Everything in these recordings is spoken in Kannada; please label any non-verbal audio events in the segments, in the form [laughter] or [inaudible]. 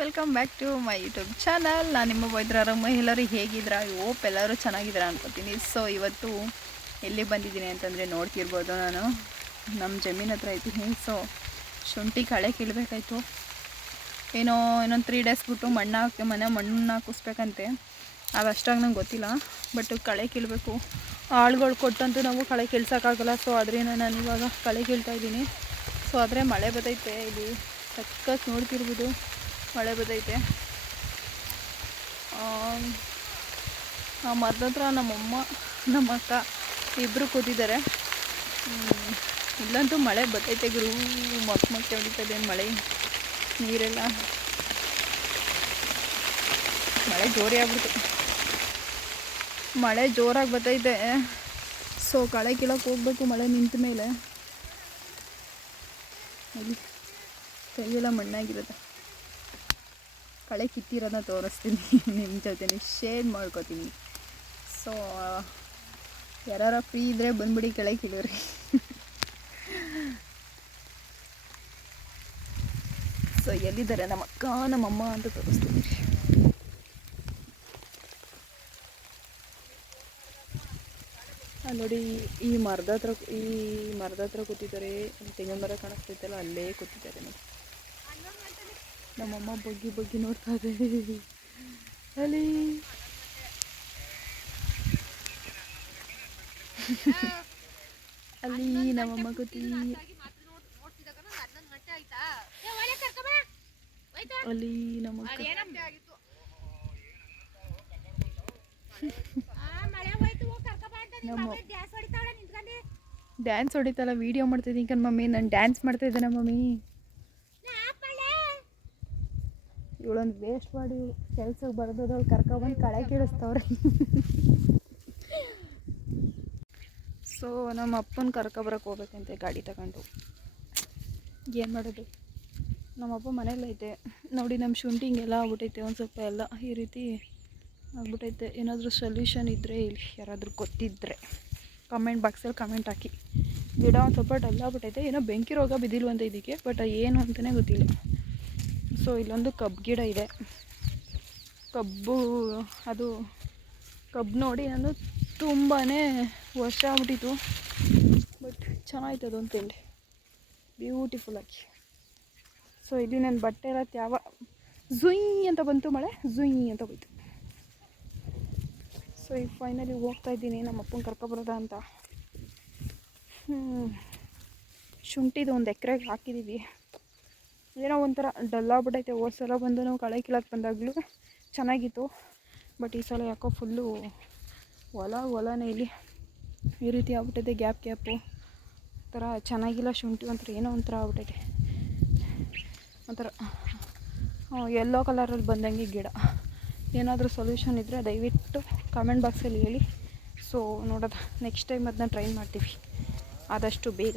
Welcome back to my YouTube channel. ನಾನು ನಿಮ್ಮ ವೈದ್ಯರಮ್ಮ ಎಲ್ಲರೂ ಹೇಗಿದ್ದೀರಾ? ಓಪ್ ಎಲ್ಲರೂ ಚೆನ್ನಾಗಿದ್ದೀರಾ ಅನ್ಕೋತೀನಿ. ಸೊ ಇವತ್ತು ಎಲ್ಲಿ ಬಂದಿದ್ದೀನಿ ಅಂತಂದರೆ ನೋಡ್ತಿರ್ಬೋದು ನಾನು. ನಮ್ಮ ಜಮೀನ್ ಹತ್ರ ಇದ್ದೀನಿ. ಸೊ ಶುಂಠಿ ಕಳೆ ಕೀಳಬೇಕಾಯ್ತು. ಏನೋ, ಇನ್ನೊಂದು ತ್ರೀ ಡೇಸ್ ಬಿಟ್ಟು ಮಣ್ಣು ಹಾಕಿ, ಮನೆ ಮಣ್ಣನ್ನ ಹಾಕಿಸ್ಬೇಕಂತೆ. ಅದು ಅಷ್ಟಾಗಿ ನಂಗೆ ಗೊತ್ತಿಲ್ಲ. ಬಟ್ ಕಳೆ ಕೀಳಬೇಕು. ಆಳುಗಳು ಕೊಟ್ಟಂತೂ ನಾವು ಕಳೆ ಕೀಳ್ಸೋಕ್ಕಾಗಲ್ಲ. ಸೊ ಅದರಿಂದ ನಾನು ಇವಾಗ ಕಳೆ ಕೀಳ್ತಾ ಇದ್ದೀನಿ. ಸೊ ಆದರೆ ಮಳೆ ಬರ್ತೈತೆ. ಇಲ್ಲಿ ಸಕ್ಕತ್ ನೋಡ್ತಿರ್ಬೋದು. ಮಳೆ ಬಿದ್ದೈತೆ. ಆ ಮರದ ಹತ್ರ ನಮ್ಮಮ್ಮ ನಮ್ಮ ಅಕ್ಕ ಇಬ್ಬರು ಕೂತಿದ್ದಾರೆ ಇಲ್ಲಂತೂ ಮಳೆ ಬರ್ತೈತೆ ಗುರು. ಮಕ್ ಮಕ್ಕೆ ಹೊಡಿತದೆ, ಮಳೆ, ನೀರೆಲ್ಲ. ಮಳೆ ಜೋರಿ ಆಗ್ಬಿಡ್ತು. ಮಳೆ ಜೋರಾಗಿ ಬರ್ತೈತೆ ಸೊ, ಕಳೆ ಕೀಳಕ್ಕೆ ಹೋಗ್ಬೇಕು ಮಳೆ ನಿಂತ ಮೇಲೆ. ಕೈಯೆಲ್ಲ ಮಣ್ಣಾಗಿರುತ್ತೆ ಕಳೆ ಕಿತ್ತಿರೋದನ್ನ ತೋರಿಸ್ತೀನಿ. [laughs] ನಿಮ್ಮ ಜೊತೆ ಶೇರ್ ಮಾಡ್ಕೋತೀನಿ. ಸೊ ಯಾರು ಫ್ರೀ ಇದ್ದರೆ ಬಂದ್ಬಿಡಿ ಕಳೆ ಕಿಳೋರಿ. [laughs] ಸೊ ಎಲ್ಲಿದ್ದಾರೆ? ನಮ್ಮ ಅಕ್ಕ ನಮ್ಮಮ್ಮ ಅಂತ ತೋರಿಸ್ತೀನಿ. ನೋಡಿ, ಈ ಮರದ ಹತ್ರ, ಈ ಮರದ ಹತ್ರ ಕೂತಿದ್ದಾರೆ. ತೆಂಗಿನ ಮರ ಕಾಣಿಸ್ತೈತಲ್ಲ ಅಲ್ಲೇ ಕೂತಿದ್ದಾರೆ ನೋಡಿ. ನಮ್ಮಮ್ಮ ಬಗ್ಗಿ ಬಗ್ಗಿ ನೋಡ್ತಾ ಇದ್ದಾರೆ ಅಲ್ಲಿ. ಅಲ್ಲಿ ನಮ್ಮಮ್ಮ ಕೂತಿ ಅಲ್ಲಿ ನಮ್ಮ ಡ್ಯಾನ್ಸ್ ಹೊಡಿತಲ್ಲ ವಿಡಿಯೋ ಮಾಡ್ತಿದ್ದೀನಿ ಕಣ್ ಮಮ್ಮಿ ನಾನು ಡ್ಯಾನ್ಸ್ ಮಾಡ್ತಾ ಇದ್ದೇನೆ ಮಮ್ಮಿ. ಇವಳೊಂದು ವೇಸ್ಟ್ ಮಾಡಿ ಕೆಲ್ಸಕ್ಕೆ ಬರ್ದೋದವ್ಳು ಕರ್ಕೊಬಂದು ಕಳೆ ಕೀಳಿಸ್ತವ್ರೆ ಸೊ ನಮ್ಮ ಅಪ್ಪನ ಕರ್ಕೊಬರಕ್ಕೆ ಹೋಗ್ಬೇಕಂತೆ ಗಾಡಿ ತಗೊಂಡು. ಏನು ಮಾಡೋದು? ನಮ್ಮಪ್ಪ ಮನೇಲಿ ಐತೆ. ನೋಡಿ, ನಮ್ಮ ಶುಂಠಿ ಹಿಂಗೆಲ್ಲ ಆಗ್ಬಿಟ್ಟೈತೆ ಒಂದು ಸ್ವಲ್ಪ ಎಲ್ಲ ಈ ರೀತಿ ಆಗ್ಬಿಟ್ಟೈತೆ ಏನಾದರೂ ಸೊಲ್ಯೂಷನ್ ಇದ್ದರೆ ಇಲ್ಲಿ ಯಾರಾದರೂ ಗೊತ್ತಿದ್ದರೆ ಕಮೆಂಟ್ ಬಾಕ್ಸಲ್ಲಿ ಕಮೆಂಟ್ ಹಾಕಿ. ಗಿಡ ಒಂದು ಸ್ವಲ್ಪ ಡಲ್ ಆಗ್ಬಿಟ್ಟೈತೆ ಏನೋ ಬೆಂಕಿ ರೋಗ ಬಿದ್ದಿಲ್ವಂತ ಇದಕ್ಕೆ ಬಟ್ ಏನು ಅಂತಲೇ ಗೊತ್ತಿಲ್ಲ. ಸೊ, ಇಲ್ಲೊಂದು ಕಬ್ಬು ಗಿಡ ಇದೆ. ಕಬ್ಬು, ಅದು ಕಬ್ಬು ನೋಡಿ ನಾನು ತುಂಬಾ ವರ್ಷ ಆಗ್ಬಿಟ್ಟಿತ್ತು. ಬಟ್ ಚೆನ್ನಾಗಿತ್ತು ಅದೊಂದು ತಿಂಡಿ. ಬ್ಯೂಟಿಫುಲ್ ಆಗಿ. ಸೊ ಇಲ್ಲಿ ನನ್ನ ಬಟ್ಟೆ ಎಲ್ಲ ತ್ಯಾವ, ಝುಯ್ ಅಂತ ಬಂತು ಮಳೆ, ಝುಯ್ ಅಂತ ಹೋಯ್ತು. ಸೊ ಈಗ ಫೈನಲಿ ಹೋಗ್ತಾ ಇದ್ದೀನಿ, ನಮ್ಮ ಅಪ್ಪನ ಕರ್ಕೊಬರೋದ ಅಂತ. ಹ್ಞೂ ಶುಂಠಿದು ಒಂದು ಎಕರೆಗೆ ಹಾಕಿದ್ದೀವಿ ಏನೋ ಒಂಥರ ಡಲ್ ಹೋದ ಸಲ ಬಂದು ನಾವು ಕಳೆ ಕೀಳಕ್ಕೆ ಬಂದಾಗಲೂ ಚೆನ್ನಾಗಿತ್ತು. ಬಟ್ ಈ ಸಲ ಯಾಕೋ ಫುಲ್ಲು ಹೊಲ, ಹೊಲನೇ ಇಲ್ಲಿ ಈ ರೀತಿ ಆಗ್ಬಿಟ್ಟೈತೆ. ಗ್ಯಾಪ್ ಗ್ಯಾಪು ಒಂಥರ ಚೆನ್ನಾಗಿಲ್ಲ ಶುಂಠಿ, ಒಂಥರ ಏನೋ ಒಂಥರ ಆಗ್ಬಿಟ್ಟೈತೆ. ಒಂಥರ ಎಲ್ಲೋ ಕಲರಲ್ಲಿ ಬಂದಂಗೆ ಗಿಡ. ಏನಾದರೂ ಸೊಲ್ಯೂಷನ್ ಇದ್ದರೆ ದಯವಿಟ್ಟು ಕಾಮೆಂಟ್ ಬಾಕ್ಸಲ್ಲಿ ಹೇಳಿ. ಸೊ ನೋಡೋದು ನೆಕ್ಸ್ಟ್ ಟೈಮ್ ಅದನ್ನ ಟ್ರೈ ಮಾಡ್ತೀವಿ. ಆದಷ್ಟು ಬೇಗ.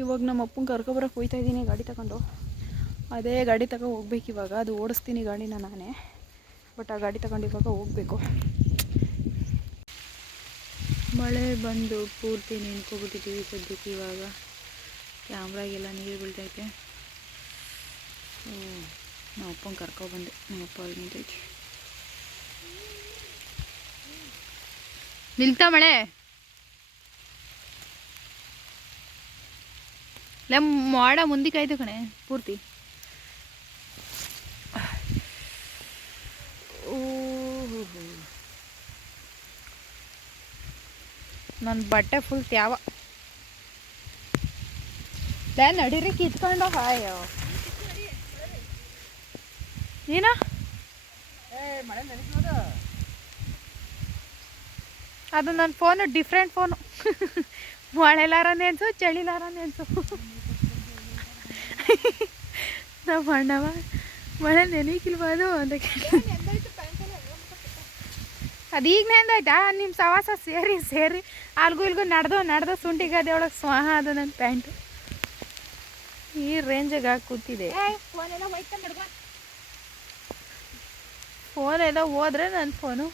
ಇವಾಗ ನಮ್ಮ ಅಪ್ಪನ ಕರ್ಕೊಬರಕ್ಕೆ ಹೋಗ್ತಾ ಇದ್ದೀನಿ, ಗಾಡಿ ತಗೊಂಡು. ಅದೇ ಗಾಡಿ ತಗೋ ಹೋಗ್ಬೇಕು ಇವಾಗ, ಅದು ಓಡಿಸ್ತೀನಿ ಗಾಡಿನ ನಾನೇ. ಬಟ್ ಆ ಗಾಡಿ ತಗೊಂಡು ಇವಾಗ ಹೋಗಬೇಕು. ಮಳೆ ಬಂದು ಪೂರ್ತಿ ನಿಂತ್ಕೊಬಿಟ್ಟಿದ್ದೀವಿ ಸದ್ಯಕ್ಕೆ ಇವಾಗ. ಕ್ಯಾಮ್ರಾಗೆಲ್ಲ ನೀರು ಬೀಳ್ತೈತೆ. ನಮ್ಮ ಅಪ್ಪನ ಕರ್ಕೊಬಂದೆ ನಮ್ಮ ಅಪ್ಪ ಅಲ್ಲಿ ನಿಂತೈತಿ ನಿಲ್ತಾ ಮಳೆ? ಇಲ್ಲ ಮಾಡ ಮುಂದಕ್ಕಾಯ್ತು ಕಣೆ ಪೂರ್ತಿ. ನನ್ನ ಬಟ್ಟೆ ಫುಲ್ ತ್ಯಾವ. ಲೇ ನಡೀರಿ ಕಿತ್ಕೊಂಡು ಹಾಯೋ. ಏನ ಅದು ನನ್ನ ಫೋನು ಡಿಫ್ರೆಂಟ್ ಫೋನು ಮಳೆಲಾರನೇ ಅನ್ಸು ಚಳಿಲಾರ ಅನ್ಸು ನಮ್ಮ ಅಣ್ಣವ ಮಳೆ ನೆನಕಿಲ್ವಾ ಅದು ಅಂತ ಅದು ಈಗ ನೆಂದಾಯ್ತಾ ನಿಮ್ಮ ಸವಾಸ ಸೇರಿ ಸೇರಿ. ಅಲ್ಗೂ ಇಲ್ಗೂ ನಡೆದು ನಡೆದು ಅದೇ ಒಳಗೆ ಸ್ವಾಹ ಅದು ನನ್ನ ಪ್ಯಾಂಟು. ಈ ರೇಂಜಿಗೆ ಕೂತಿದೆ. ಫೋನ್ ಎಲ್ಲ ಹೋದ್ರೆ ನನ್ನ ಫೋನು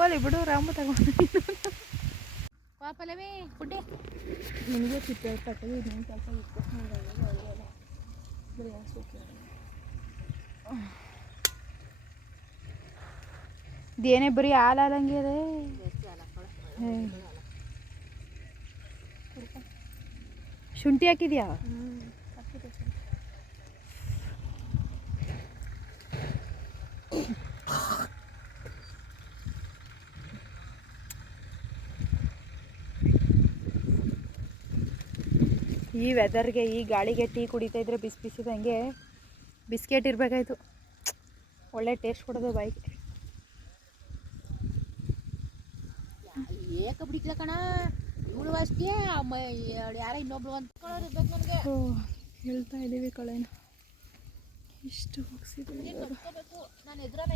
ಓಲಿ ಬಿಡು ರಾಮು ತಗೊಂಡು ಪಾಪಲವೇ ಪುಡ್ಡೆ. ನಿಮಗೆ ಸಿಕ್ಕ ಕಟ್ಟದು ಇನ್ನೊಂದು ಸ್ವಲ್ಪ ಇತ್ತು. ಇದೇನೇ ಬರೀ ಹಾಲು ಹಾಲಂಗೆ ಅದೇ. ಶುಂಠಿ ಹಾಕಿದ್ಯಾ? ಈ ವೆದರ್ಗೆ ಈ ಗಾಳಿಗೆ ಟೀ ಕುಡಿತಾ ಇದ್ರೆ ಬಿಸಿ ಬಿಸಿದಂಗೆ ಬಿಸ್ಕೆಟ್ ಇರಬೇಕಾಯ್ತು. ಒಳ್ಳೆ ಟೇಸ್ಟ್ ಕೊಡೋದು ಬಾಯಿಗೆ. ಏಕ ಬಿಡಿಕ್ಲ ಕಣ ಇವಳು ಅಷ್ಟೇ ಯಾರ ಇನ್ನೊಬ್ಳು ಅಂತ ಹೇಳ್ತಾ ಇದ್ದೀವಿ ಕಳೆನ. ಇಷ್ಟು ಕಟ್ಕೋಬೇಕು. ನಾನು ಎದುರಾಗ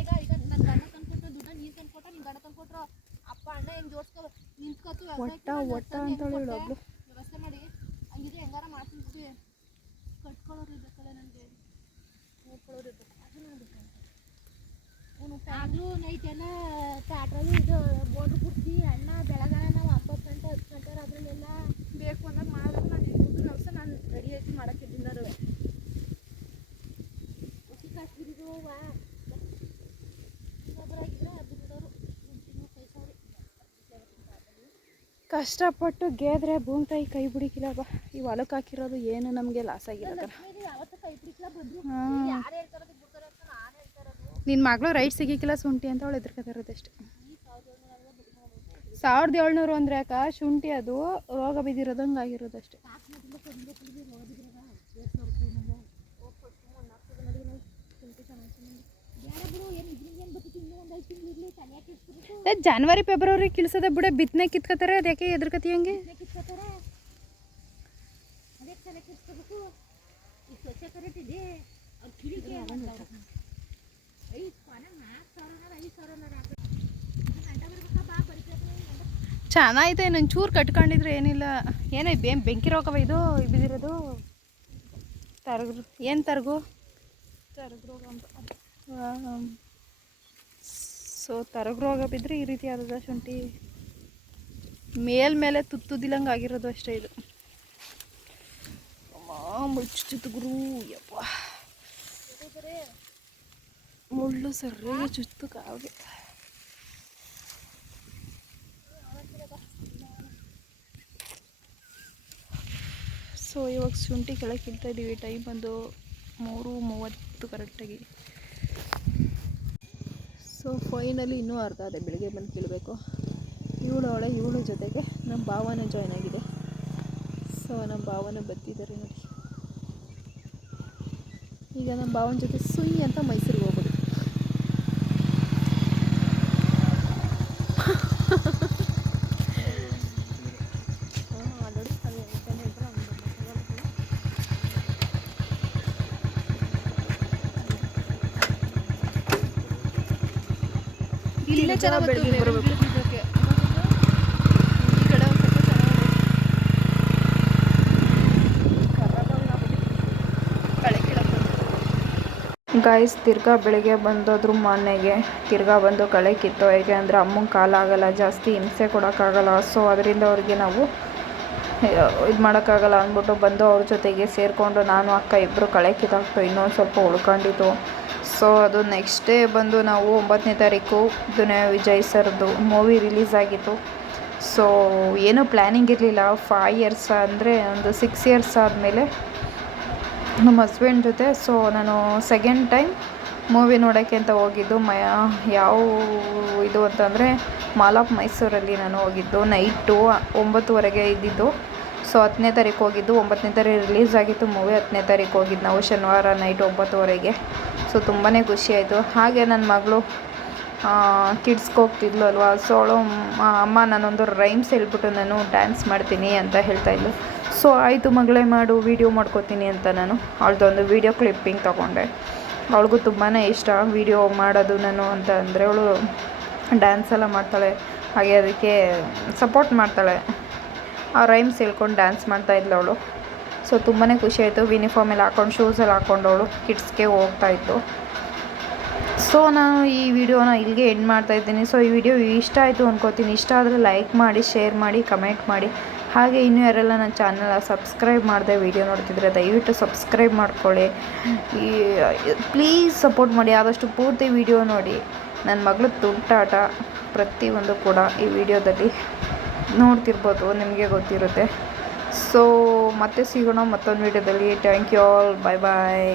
ಕಷ್ಟಪಟ್ಟು ಗೆದ್ರೆ ಭೂಮಿ ತಾಯಿ ಕೈ ಬಿಡಿಕಿಲ್ಲ ಬಾ. ಈ ಹೊಲಕ್ಕೆ ಹಾಕಿರೋದು ಏನು ನಮಗೆ ಲಾಸ್ ಆಗಿಲ್ಲ ನಿನ್ನ ಮಗಳು ರೈಟ್ ಸಿಗಿಕ್ಕಿಲ್ಲ ಶುಂಠಿ ಅಂತ ಅವಳು ಎದುರ್ಕೊತಾ ಅಷ್ಟೇ. ಸಾವಿರದ ಏಳ್ನೂರ ಅಂದ್ರೆ ಯಾಕ? ಶುಂಠಿ ಅದು ರೋಗ ಬಿದ್ದಿರೋದಂಗೆ ಆಗಿರೋದಷ್ಟೇ ತಂದು ಕುಡಿದು ರೋದಿದ್ರಾಗ ಎರಡು ಸಾವಿರ ರೂಪಾಯಿ ನಂಗೆ ಹೋಗ್ಬಿಟ್ಟು ಒಂದು ನಾಲ್ಕು ನೋಡಿ ನಾವು ಶುಂಠಿ ಚೆನ್ನಾಗಿ ಬೇಡ ಬಿಡು ಏನು ಇದ್ರಿಂದ ಏನು ಬರ್ತೈತಿ ಇನ್ನೂ ಒಂದು ಐದು ತಿಂಗಳು ಇರಲಿ ತಲೆ ಕೆಡಿಸ್ಬಿಟ್ಟು ಏ, ಜನವರಿ ಫೆಬ್ರವರಿ ಕಿಲ್ಸದ ಬಿಡ ಬಿತ್ತನೆ ಕಿತ್ಕೋತಾರೆ ಅದು ಯಾಕೆ ಎದುರ್ಕತಿ ಹಂಗೆ? ಚೆನ್ನಾಗೈತೆ ಇನ್ನೊಂದು ಚೂರು ಕಟ್ಕೊಂಡಿದ್ರೆ ಏನಿಲ್ಲ. ಏನೇ ಬೇ ಬೆಂಕಿ ರೋಗವ ಇದು ಬಿದ್ದಿರೋದು? ತರಗು ಏನು ತರಗು? ತರಗು ರೋಗ ಅಂತ. ಸೊ ತರಗ ರೋಗ ಬಿದ್ದರೆ ಈ ರೀತಿ ಆದದ ಶುಂಠಿ ಮೇಲ್ಮೇಲೆ ತುತ್ತುದಿಲ್ಲಂಗೆ ಆಗಿರೋದು ಅಷ್ಟೇ ಇದು. ಮುಚ್ಚುತ್ತಿತ್ತು ಗುರು. ಯಪ್ಪ. ಮುಳ್ಳು ಸರಿಯಾಗಿ ಚುತ್ತು ಕಾವಿ ಸೊ ಇವಾಗ ಶುಂಠಿ ಕೆಳಗೆ ಇದ್ದೀವಿ ಟೈಮ್ ಬಂದು ಮೂರು ಮೂವತ್ತು ಕರೆಕ್ಟಾಗಿ ಸೊ ಫೈನಲಿ ಇನ್ನೂ ಅರ್ಧ ಅದೇ ಬೆಳಿಗ್ಗೆ ಬಂದು ಕೀಳಬೇಕು. ಇವಳು ಅವಳೆ, ಇವಳು ಜೊತೆಗೆ ನಮ್ಮ ಭಾವನ ಜಾಯ್ನ್ ಆಗಿದೆ. ಸೊ ನಮ್ಮ ಭಾವನ ಬತ್ತಿದ್ದಾರೆ ನೋಡಿ. ಈಗ ನಮ್ಮ ಭಾವನ ಜೊತೆ ಸುಯ್ ಅಂತ ಮೈಸೂರಿಗೆ ಹೋಗೋದು ಹಾಂ ನೋಡಿ ಅದು ಎಂತಾನೆ ಇದ್ರೆ ಅವ್ನು ಬರ್ಬೇಕು. ಇಲ್ಲೇ ಚೆನ್ನಾಗಿ ಬೆಳಗ್ಗೆ ಬರಬೇಕು. ಗಾಯ್ಸ್ ತಿರ್ಗಾ ಬೆಳಿಗ್ಗೆ ಬಂದೋದ್ರು ಮನೆಗೆ. ತಿರ್ಗಾ ಬಂದು ಕಳೆ ಕಿತ್ತು ಹೇಗೆ ಅಂದರೆ ಅಮ್ಮಂಗೆ ಕಾಲಾಗಲ್ಲ ಜಾಸ್ತಿ ಹಿಂಸೆ ಕೊಡೋಕ್ಕಾಗಲ್ಲ. ಸೊ ಅದರಿಂದ ಅವ್ರಿಗೆ ನಾವು ಇದು ಮಾಡೋಕ್ಕಾಗಲ್ಲ ಅಂದ್ಬಿಟ್ಟು ಬಂದು ಅವ್ರ ಜೊತೆಗೆ ಸೇರಿಕೊಂಡು ನಾನು ಅಕ್ಕ ಇಬ್ಬರು ಕಳೆ ಕಿತ್ತಾಕ್ತು ಇನ್ನೊಂದು ಸ್ವಲ್ಪ ಉಳ್ಕೊಂಡಿತ್ತು ಸೊ ಅದು ನೆಕ್ಸ್ಟ್ ಡೇ ಬಂದು ನಾವು ಒಂಬತ್ತನೇ ತಾರೀಕು ದುನಿಯಾ ವಿಜಯ್ ಸರ್ದು ಮೂವಿ ರಿಲೀಸ್ ಆಗಿತ್ತು. ಸೊ ಏನೂ ಪ್ಲ್ಯಾನಿಂಗ್ ಇರಲಿಲ್ಲ. ಫೈವ್ ಇಯರ್ಸ್ ಅಂದರೆ ಒಂದು ಸಿಕ್ಸ್ ಇಯರ್ಸ್ ಆದಮೇಲೆ ನಮ್ಮ ಹಸ್ಬೆಂಡ್ ಜೊತೆ ಸೊ ನಾನು ಸೆಕೆಂಡ್ ಟೈಮ್ ಮೂವಿ ನೋಡೋಕ್ಕೆ ಅಂತ ಹೋಗಿದ್ದು. ಮ, ಯಾವ ಇದು ಅಂತಂದರೆ ಮಾಲ್ ಆಫ್ ಮೈಸೂರಲ್ಲಿ ನಾನು ಹೋಗಿದ್ದು. ನೈಟು ಒಂಬತ್ತುವರೆಗೆ ಇದ್ದಿದ್ದು. ಸೊ ಹತ್ತನೇ ತಾರೀಕು ಹೋಗಿದ್ದು, ಒಂಬತ್ತನೇ ತಾರೀಕು ರಿಲೀಸ್ ಆಗಿತ್ತು ಮೂವಿ ಹತ್ತನೇ ತಾರೀಕು ಹೋಗಿದ್ದು ನಾವು ಶನಿವಾರ ನೈಟ್ ಒಂಬತ್ತುವರೆಗೆ. ಸೊ ತುಂಬಾ ಖುಷಿ ಆಯಿತು. ಹಾಗೆ ನನ್ನ ಮಗಳು ಕಿಡ್ಸ್ಗೆ ಹೋಗ್ತಿದ್ಲು ಅಲ್ವಾ? ಸೊ ಅವಳು ಅಮ್ಮ ನಾನೊಂದು ರೈಮ್ಸ್ ಹೇಳ್ಬಿಟ್ಟು ನಾನು ಡ್ಯಾನ್ಸ್ ಮಾಡ್ತೀನಿ ಅಂತ ಹೇಳ್ತಾಯಿದ್ಲು ಸೊ ಆಯಿತು ಮಗಳೇ ಮಾಡು ವೀಡಿಯೋ ಮಾಡ್ಕೋತೀನಿ ಅಂತ ನಾನು ಅವಳದೊಂದು ವೀಡಿಯೋ ಕ್ಲಿಪ್ಪಿಂಗ್ ತೊಗೊಂಡೆ. ಅವಳಿಗೂ ತುಂಬಾ ಇಷ್ಟ ವೀಡಿಯೋ ಮಾಡೋದು ನಾನು ಅಂತ ಅಂದರೆ ಅವಳು ಡ್ಯಾನ್ಸ್ ಎಲ್ಲ ಮಾಡ್ತಾಳೆ. ಹಾಗೆ ಅದಕ್ಕೆ ಸಪೋರ್ಟ್ ಮಾಡ್ತಾಳೆ. ಆ ರೈಮ್ಸ್ ಹೇಳ್ಕೊಂಡು ಡ್ಯಾನ್ಸ್ ಮಾಡ್ತಾ ಅವಳು. ಸೊ ತುಂಬಾ ಖುಷಿ ಆಯಿತು. ಎಲ್ಲ ಹಾಕೊಂಡು ಶೂಸಲ್ಲಿ ಹಾಕೊಂಡವಳು ಕಿಡ್ಸ್ಗೆ ಹೋಗ್ತಾಯಿತ್ತು ಸೊ ನಾನು ಈ ವಿಡಿಯೋನ ಇಲ್ಲಿಗೆ ಎಂಡ್ ಮಾಡ್ತಾ ಇದ್ದೀನಿ. ಸೊ ಈ ವಿಡಿಯೋ ಇಷ್ಟ ಆಯಿತು ಅನ್ಕೋತೀನಿ. ಇಷ್ಟ ಆದರೆ ಲೈಕ್ ಮಾಡಿ ಶೇರ್ ಮಾಡಿ ಕಮೆಂಟ್ ಮಾಡಿ. ಹಾಗೆ ಇನ್ನು ಯಾರೆಲ್ಲ ನನ್ನ ಚಾನಲ್ ಸಬ್ಸ್ಕ್ರೈಬ್ ಮಾಡಿದೆ ವಿಡಿಯೋ ನೋಡ್ತಿದ್ರೆ ದಯವಿಟ್ಟು ಸಬ್ಸ್ಕ್ರೈಬ್ ಮಾಡ್ಕೊಳ್ಳಿ. ಈ ಪ್ಲೀಸ್ ಸಪೋರ್ಟ್ ಮಾಡಿ. ಆದಷ್ಟು ಪೂರ್ತಿ ವಿಡಿಯೋ ನೋಡಿ. ನನ್ನ ಮಗಳು ತುಂಟಾಟ ಪ್ರತಿಯೊಂದು ಕೂಡ ಈ ವಿಡಿಯೋದಲ್ಲಿ. ನೋಡ್ತಿರ್ಬೋದು ನಿಮಗೆ ಗೊತ್ತಿರುತ್ತೆ. ಸೊ ಮತ್ತೆ ಸಿಗೋಣ ಮತ್ತೊಂದು ವೀಡಿಯೋದಲ್ಲಿ thank you all bye bye